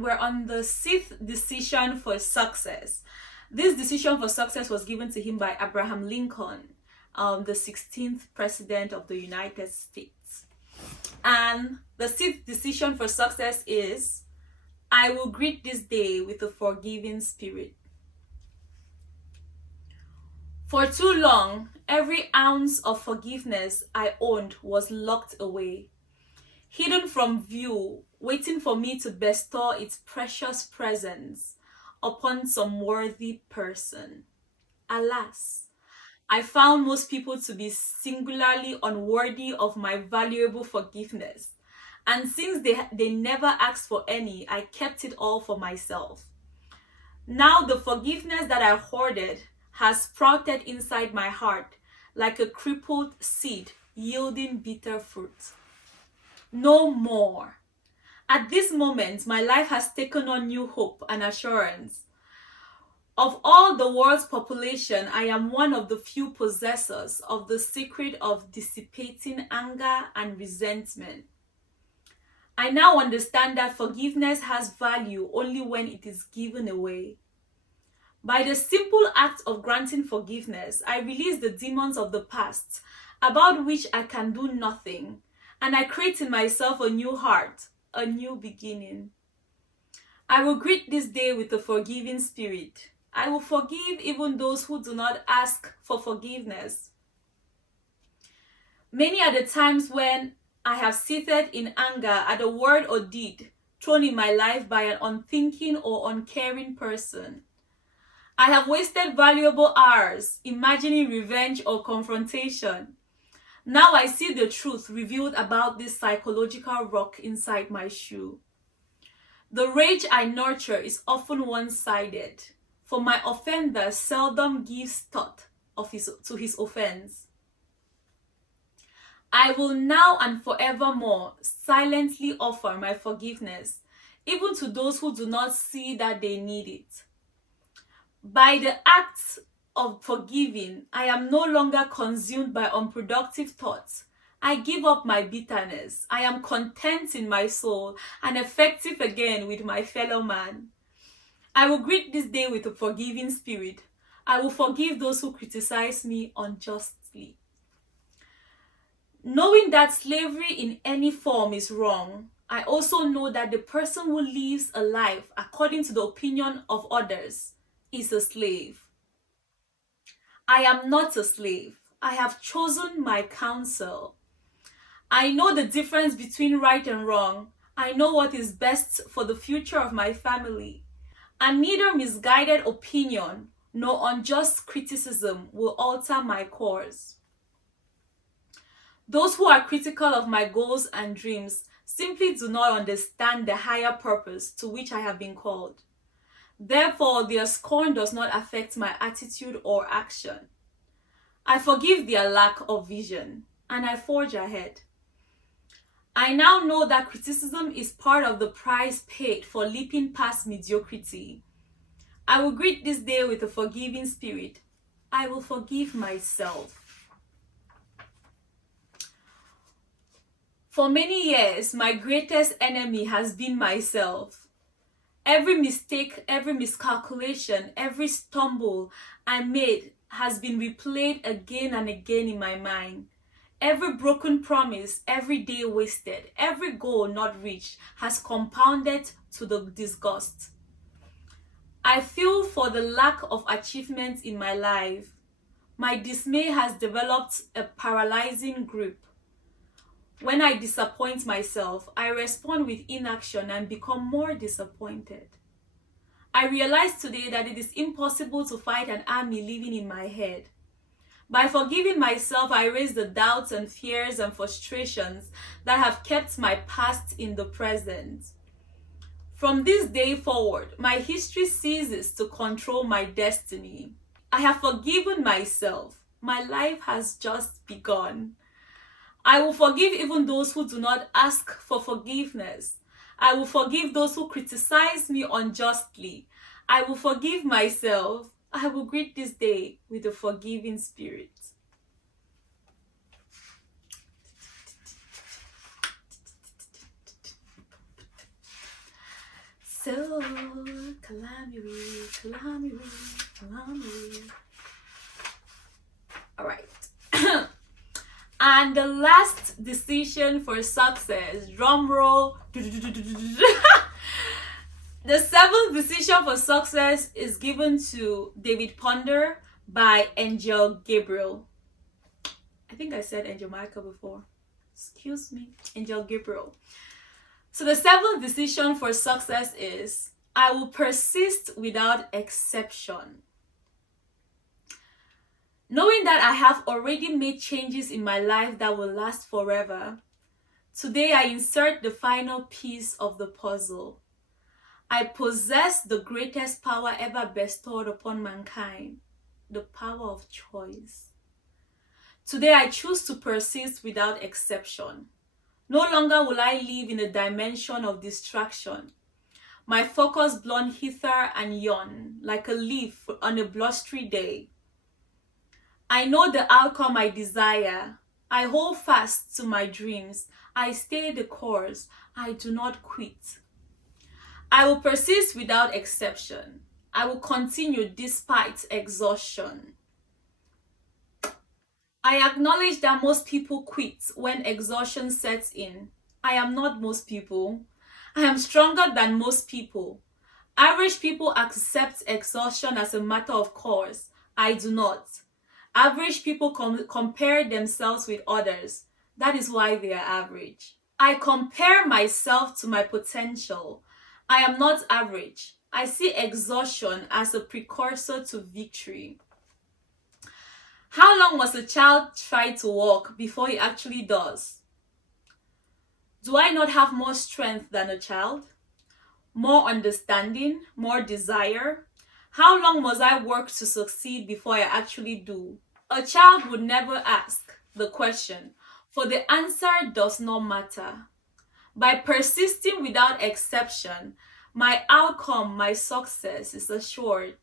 We're on the sixth decision for success. This decision for success was given to him by Abraham Lincoln, the 16th president of the United States. And the sixth decision for success is, I will greet this day with a forgiving spirit. For too long, every ounce of forgiveness I owned was locked away, hidden from view, waiting for me to bestow its precious presence upon some worthy person. Alas, I found most people to be singularly unworthy of my valuable forgiveness. And since they never asked for any, I kept it all for myself. Now the forgiveness that I hoarded has sprouted inside my heart like a crippled seed yielding bitter fruit. No more. At this moment, my life has taken on new hope and assurance. Of all the world's population, I am one of the few possessors of the secret of dissipating anger and resentment. I now understand that forgiveness has value only when it is given away. By the simple act of granting forgiveness, I release the demons of the past, about which I can do nothing, and I create in myself a new heart, a new beginning. I will greet this day with a forgiving spirit. I will forgive even those who do not ask for forgiveness. Many are the times when I have seethed in anger at a word or deed thrown in my life by an unthinking or uncaring person. I have wasted valuable hours imagining revenge or confrontation. Now I see the truth revealed about this psychological rock inside my shoe. The rage I nurture is often one-sided, for my offender seldom gives thought to his offense. I will now and forevermore silently offer my forgiveness, even to those who do not see that they need it. By the act of forgiving, I am no longer consumed by unproductive thoughts. I give up my bitterness. I am content in my soul and effective again with my fellow man. I will greet this day with a forgiving spirit. I will forgive those who criticize me unjustly. Knowing that slavery in any form is wrong, I also know that the person who lives a life according to the opinion of others is a slave. I am not a slave. I have chosen my counsel. I know the difference between right and wrong. I know what is best for the future of my family. And neither misguided opinion nor unjust criticism will alter my course. Those who are critical of my goals and dreams simply do not understand the higher purpose to which I have been called. Therefore, their scorn does not affect my attitude or action. I forgive their lack of vision, and I forge ahead. I now know that criticism is part of the price paid for leaping past mediocrity. I will greet this day with a forgiving spirit. I will forgive myself. For many years, my greatest enemy has been myself. Every mistake, every miscalculation, every stumble I made has been replayed again and again in my mind. Every broken promise, every day wasted, every goal not reached has compounded to the disgust. I feel for the lack of achievement in my life. My dismay has developed a paralyzing grip. When I disappoint myself, I respond with inaction and become more disappointed. I realize today that it is impossible to fight an army living in my head. By forgiving myself, I erase the doubts and fears and frustrations that have kept my past in the present. From this day forward, my history ceases to control my destiny. I have forgiven myself. My life has just begun. I will forgive even those who do not ask for forgiveness. I will forgive those who criticize me unjustly. I will forgive myself. I will greet this day with a forgiving spirit. So, calamity, calamity, calamity. All right. And the last decision for success, drum roll. The seventh decision for success is given to David Ponder by Angel Gabriel. I think I said Angel Michael before. Excuse me, Angel Gabriel. So the seventh decision for success is, I will persist without exception. Knowing that I have already made changes in my life that will last forever, today I insert the final piece of the puzzle. I possess the greatest power ever bestowed upon mankind, the power of choice. Today I choose to persist without exception. No longer will I live in a dimension of distraction. My focus blown hither and yon, like a leaf on a blustery day. I know the outcome I desire. I hold fast to my dreams. I stay the course. I do not quit. I will persist without exception. I will continue despite exhaustion. I acknowledge that most people quit when exhaustion sets in. I am not most people. I am stronger than most people. Average people accept exhaustion as a matter of course. I do not. Average people compare themselves with others. That is why they are average. I compare myself to my potential. I am not average. I see exhaustion as a precursor to victory. How long must a child try to walk before he actually does? Do I not have more strength than a child? More understanding? More desire? How long must I work to succeed before I actually do? A child would never ask the question, for the answer does not matter. By persisting without exception, my outcome, my success is assured.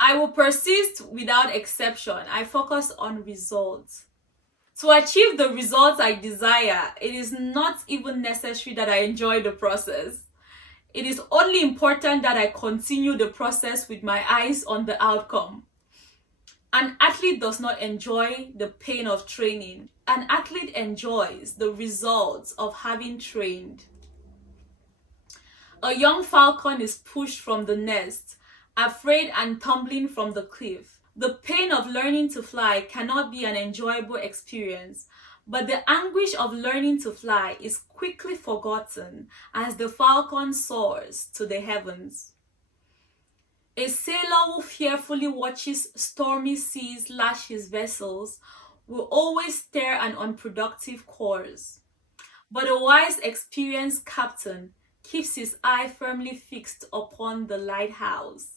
I will persist without exception. I focus on results. To achieve the results I desire, it is not even necessary that I enjoy the process. It is only important that I continue the process with my eyes on the outcome. An athlete does not enjoy the pain of training. An athlete enjoys the results of having trained. A young falcon is pushed from the nest, afraid and tumbling from the cliff. The pain of learning to fly cannot be an enjoyable experience, but the anguish of learning to fly is quickly forgotten as the falcon soars to the heavens. A sailor who fearfully watches stormy seas lash his vessels will always steer an unproductive course. But a wise, experienced captain keeps his eye firmly fixed upon the lighthouse.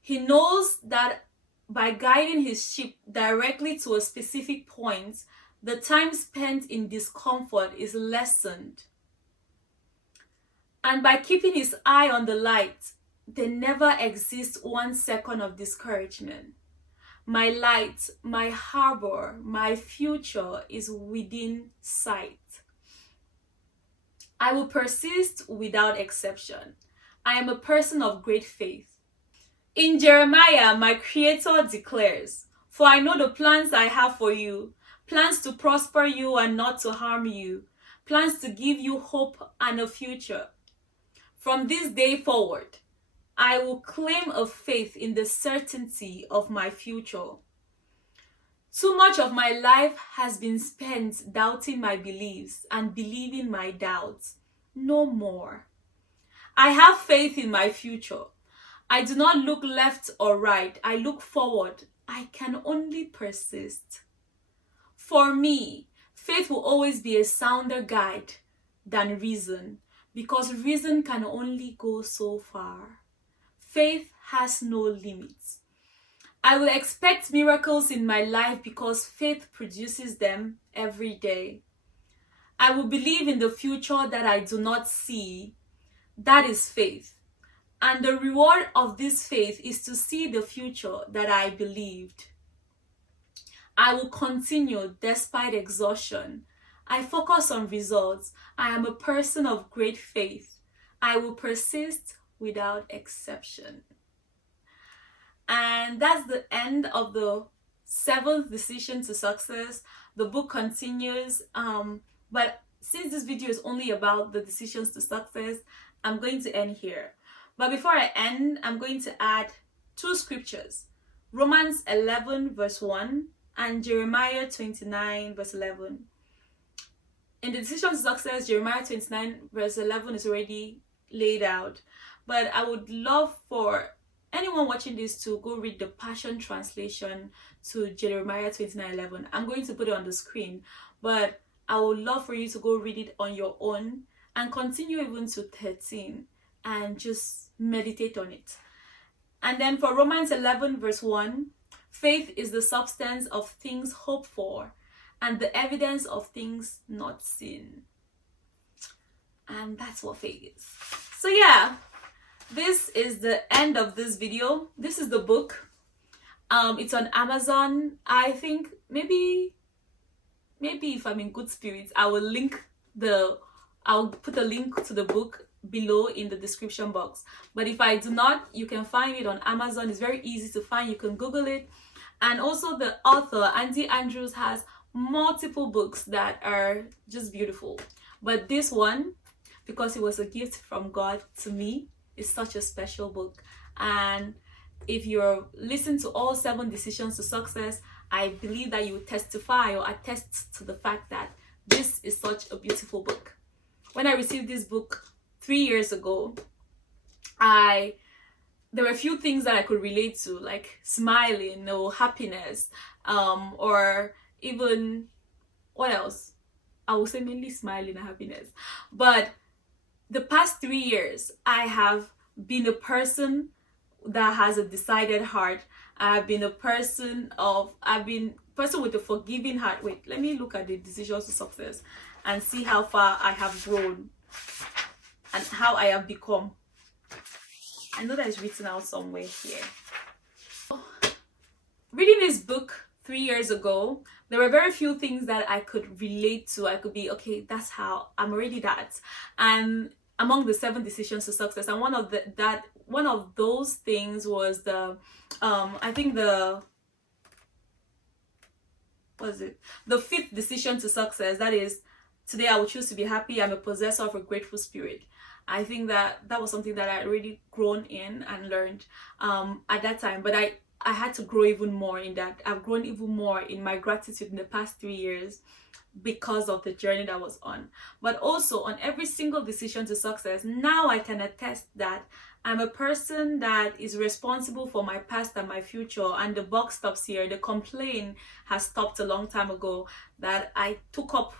He knows that by guiding his ship directly to a specific point, the time spent in discomfort is lessened. And by keeping his eye on the light, there never exists 1 second of discouragement. My light, my harbor, my future is within sight. I will persist without exception. I am a person of great faith. In Jeremiah, my Creator declares, "For I know the plans I have for you, plans to prosper you and not to harm you, plans to give you hope and a future." From this day forward, I will claim a faith in the certainty of my future. Too much of my life has been spent doubting my beliefs and believing my doubts. No more. I have faith in my future. I do not look left or right. I look forward. I can only persist. For me, faith will always be a sounder guide than reason, because reason can only go so far. Faith has no limits. I will expect miracles in my life because faith produces them every day. I will believe in the future that I do not see. That is faith. And the reward of this faith is to see the future that I believed. I will continue despite exhaustion. I focus on results. I am a person of great faith. I will persist without exception. And that's the end of the 7th decision to success. The book continues, but since this video is only about the decisions to success, I'm going to end here. But before I end, I'm going to add 2 scriptures: Romans 11 verse 1 and Jeremiah 29 verse 11. In the decision to success, Jeremiah 29 verse 11 is already laid out, but I would love for anyone watching this to go read the Passion Translation to Jeremiah 29:11. I'm going to put it on the screen, but I would love for you to go read it on your own and continue even to 13 and just meditate on it. And then for Romans 11 verse 1, faith is the substance of things hoped for and the evidence of things not seen. And that's what faith is. So yeah, this is the end of this video. This is the book. It's on Amazon. I think maybe if I'm in good spirits, I'll put a link to the book below in the description box. But if I do not, you can find it on Amazon. It's very easy to find. You can Google it. And also the author, Andy Andrews, has multiple books that are just beautiful. But this one, because it was a gift from God to me, is such a special book. And if you're listening to all 7 decisions to success, I believe that you will testify or attest to the fact that this is such a beautiful book. When I received this book 3 years ago, there were a few things that I could relate to, like smiling or happiness, or even, what else? I would say mainly smiling and happiness. But the past 3 years, I have been a person that has a decided heart. I've been a person with a forgiving heart. Wait, let me look at the decisions to success and see how far I have grown and how I have become. I know that it's written out somewhere here. Reading this book 3 years ago, there were very few things that I could relate to. I could be, okay, that's how I'm already that. And among the 7 decisions to success, and one of those things was the the 5th decision to success. That is, today I will choose to be happy. I'm a possessor of a grateful spirit. I think that was something that I had already grown in and learned at that time. But I had to grow even more in that. I've grown even more in my gratitude in the past 3 years because of the journey that I was on. But also on every single decision to success, now I can attest that I'm a person that is responsible for my past and my future, and the buck stops here. The complaint has stopped a long time ago, that I took up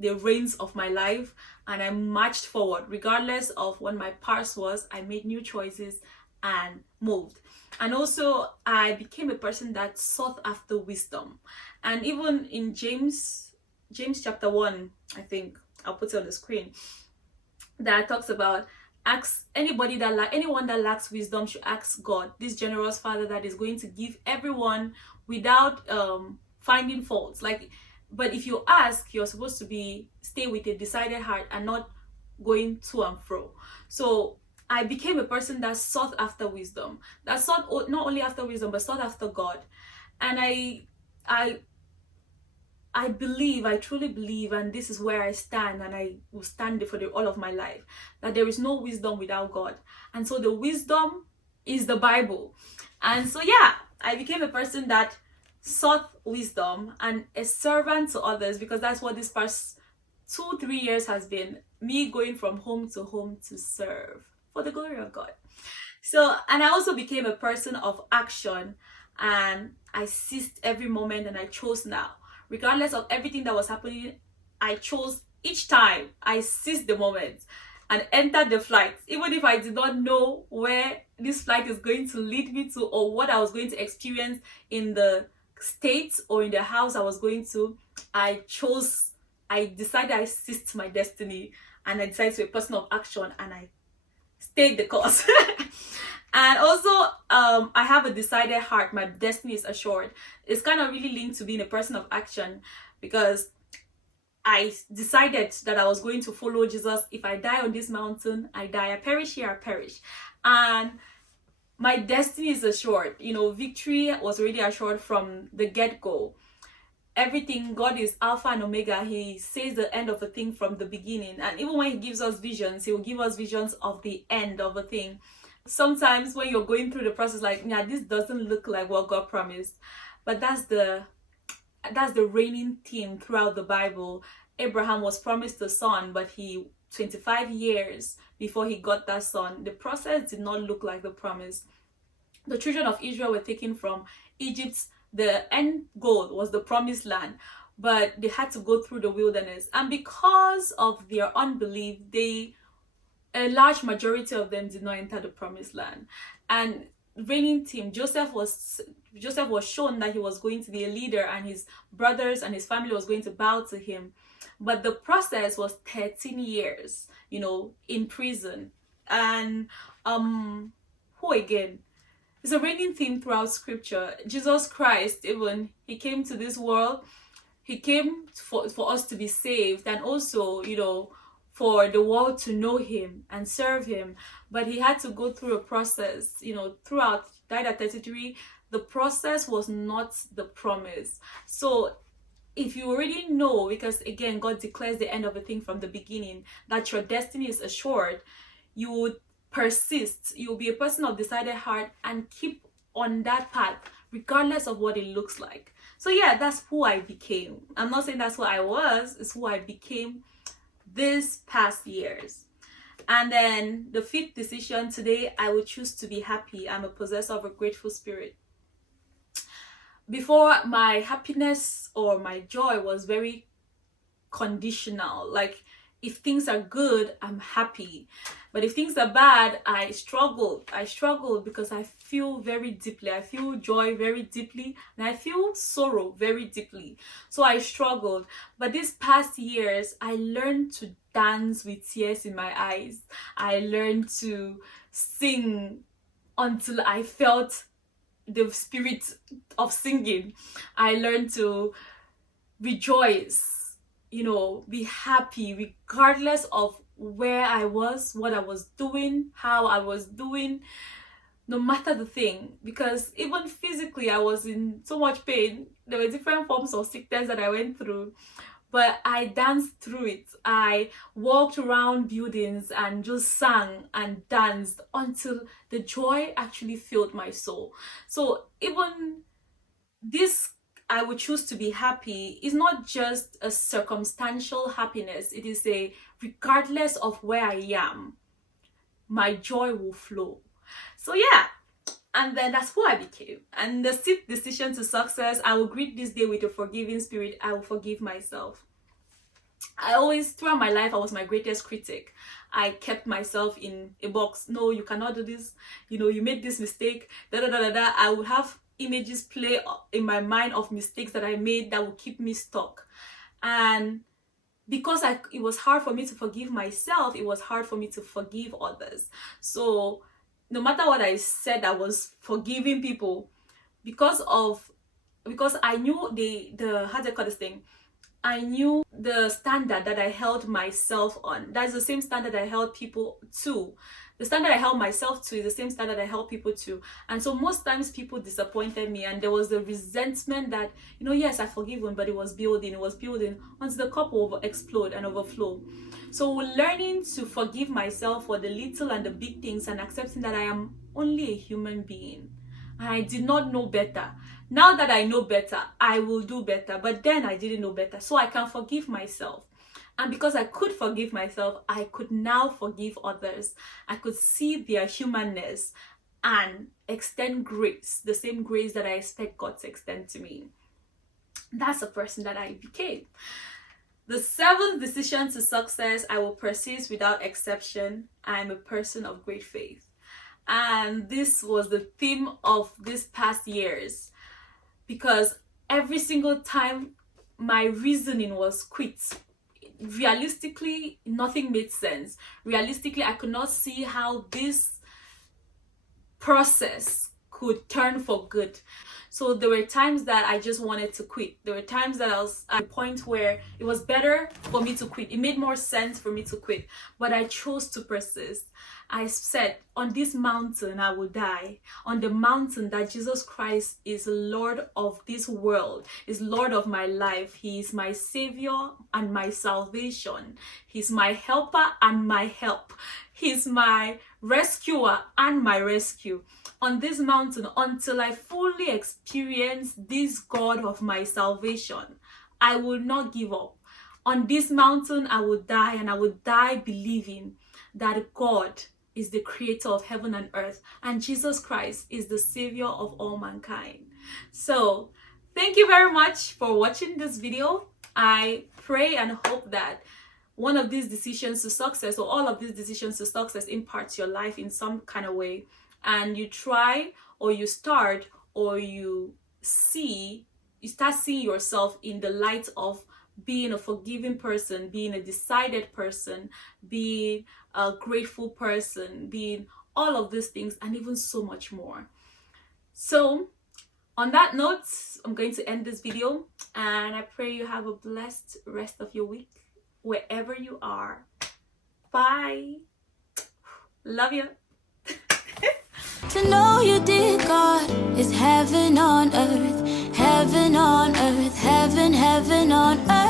the reins of my life and I marched forward. Regardless of what my past was, I made new choices and moved. And also I became a person that sought after wisdom. And even in James chapter 1, I think I'll put it on the screen, that talks about anyone that lacks wisdom should ask God, this generous Father that is going to give everyone without finding faults. But if you ask, you're supposed to stay with a decided heart and not going to and fro. So I became a person that sought after wisdom, that sought not only after wisdom, but sought after God. And I truly believe, and this is where I stand, and I will stand for all of my life, that there is no wisdom without God. And so the wisdom is the Bible. And so yeah, I became a person that sought wisdom and a servant to others, because that's what this past 2-3 years has been, me going from home to serve for the glory of God. So, and I also became a person of action, and I seized every moment and I chose now. Regardless of everything that was happening, I chose each time. I seized the moment and entered the flight. Even if I did not know where this flight is going to lead me to, or what I was going to experience in the state or in the house I was going to, I decided I seized my destiny, and I decided to be a person of action, and I stayed the course. And also I have a decided heart. My destiny is assured. It's kind of really linked to being a person of action, because I decided that I was going to follow Jesus. If I die on this mountain, I die. I perish here, I perish. And my destiny is assured. You know, victory was already assured from the get-go. Everything, God is Alpha and Omega. He says the end of a thing from the beginning. And even when he gives us visions, he will give us visions of the end of a thing. Sometimes when you're going through the process, like, yeah, this doesn't look like what God promised. But that's the reigning theme throughout the Bible. Abraham was promised a son, but 25 years before he got that son, the process did not look like the promise. The children of Israel were taken from Egypt. The end goal was the promised land, but they had to go through the wilderness. And because of their unbelief, a large majority of them did not enter the promised land. And reigning team, Joseph was shown that he was going to be a leader, and his brothers and his family was going to bow to him. But the process was 13 years, you know, in prison. And who again? It's a reigning theme throughout scripture. Jesus Christ, even, he came to this world. He came for us to be saved, and also, you know, for the world to know him and serve him. But he had to go through a process, you know, throughout. Died at 33. The process was not the promise. So if you already know, because again, God declares the end of a thing from the beginning, that your destiny is assured, you would persist. You'll be a person of decided heart and keep on that path regardless of what it looks like. So yeah, that's who I became. I'm not saying that's who I was, it's who I became this past years. And then the fifth decision today, I would choose to be happy. I'm a possessor of a grateful spirit. Before, my happiness or my joy was very conditional. Like, if things are good, I'm happy. But if things are bad, I struggled. Because I feel very deeply. I feel joy very deeply, and I feel sorrow very deeply. So I struggled. But these past years, I learned to dance with tears in my eyes. I learned to sing until I felt the spirit of singing. I learned to rejoice, you know, be happy regardless of where I was, what I was doing, how I was doing, no matter the thing. Because even physically, I was in so much pain. There were different forms of sickness that I went through, but I danced through it. I walked around buildings and just sang and danced until the joy actually filled my soul. So even this, I would choose to be happy, is not just a circumstantial happiness. It is a regardless of where I am, my joy will flow. So yeah, and then that's who I became. And the sixth decision to success, I will greet this day with a forgiving spirit. I will forgive myself. I always, throughout my life, I was my greatest critic. I kept myself in a box. No, you cannot do this. You know, you made this mistake. Da da da da da. I would have images play in my mind of mistakes that I made that would keep me stuck. And because it was hard for me to forgive myself, it was hard for me to forgive others. So no matter what I said, I was forgiving people because I knew the how do I call this thing? I knew the standard that I held myself on. That's the same standard I held people to. The standard I held myself to is the same standard I held people to. And so most times people disappointed me, and there was the resentment that, you know, yes, I forgive them, but it was building until the cup will explode and overflow. So learning to forgive myself for the little and the big things, and accepting that I am only a human being. And I did not know better. Now that I know better, I will do better. But then I didn't know better. So I can forgive myself. And because I could forgive myself, I could now forgive others. I could see their humanness and extend grace, the same grace that I expect God to extend to me. That's the person that I became. The seventh decision to success, I will persist without exception. I am a person of great faith. And this was the theme of these past years, because every single time my reasoning was quit. Realistically, nothing made sense. Realistically, I could not see how this process could turn for good. So there were times that I just wanted to quit. There were times that I was at a point where it was better for me to quit. It made more sense for me to quit, but I chose to persist. I said, on this mountain I will die. On the mountain that Jesus Christ is Lord of this world, is Lord of my life. He is my Savior and my salvation. He's my helper and my help. He's my rescuer and my rescue. On this mountain, until I fully experience this God of my salvation, I will not give up. On this mountain, I will die, and I will die believing that God is the creator of heaven and earth, and Jesus Christ is the Savior of all mankind. So, thank you very much for watching this video. I pray and hope that one of these decisions to success, or all of these decisions to success, imparts your life in some kind of way, and you try, or you start, or you start seeing yourself in the light of being a forgiving person, being a decided person, being a grateful person, being all of these things, and even so much more. So on that note, I'm going to end this video, and I pray you have a blessed rest of your week wherever you are. Bye. Love you. To know you, dear God, is heaven on earth, heaven on earth, heaven, heaven on earth.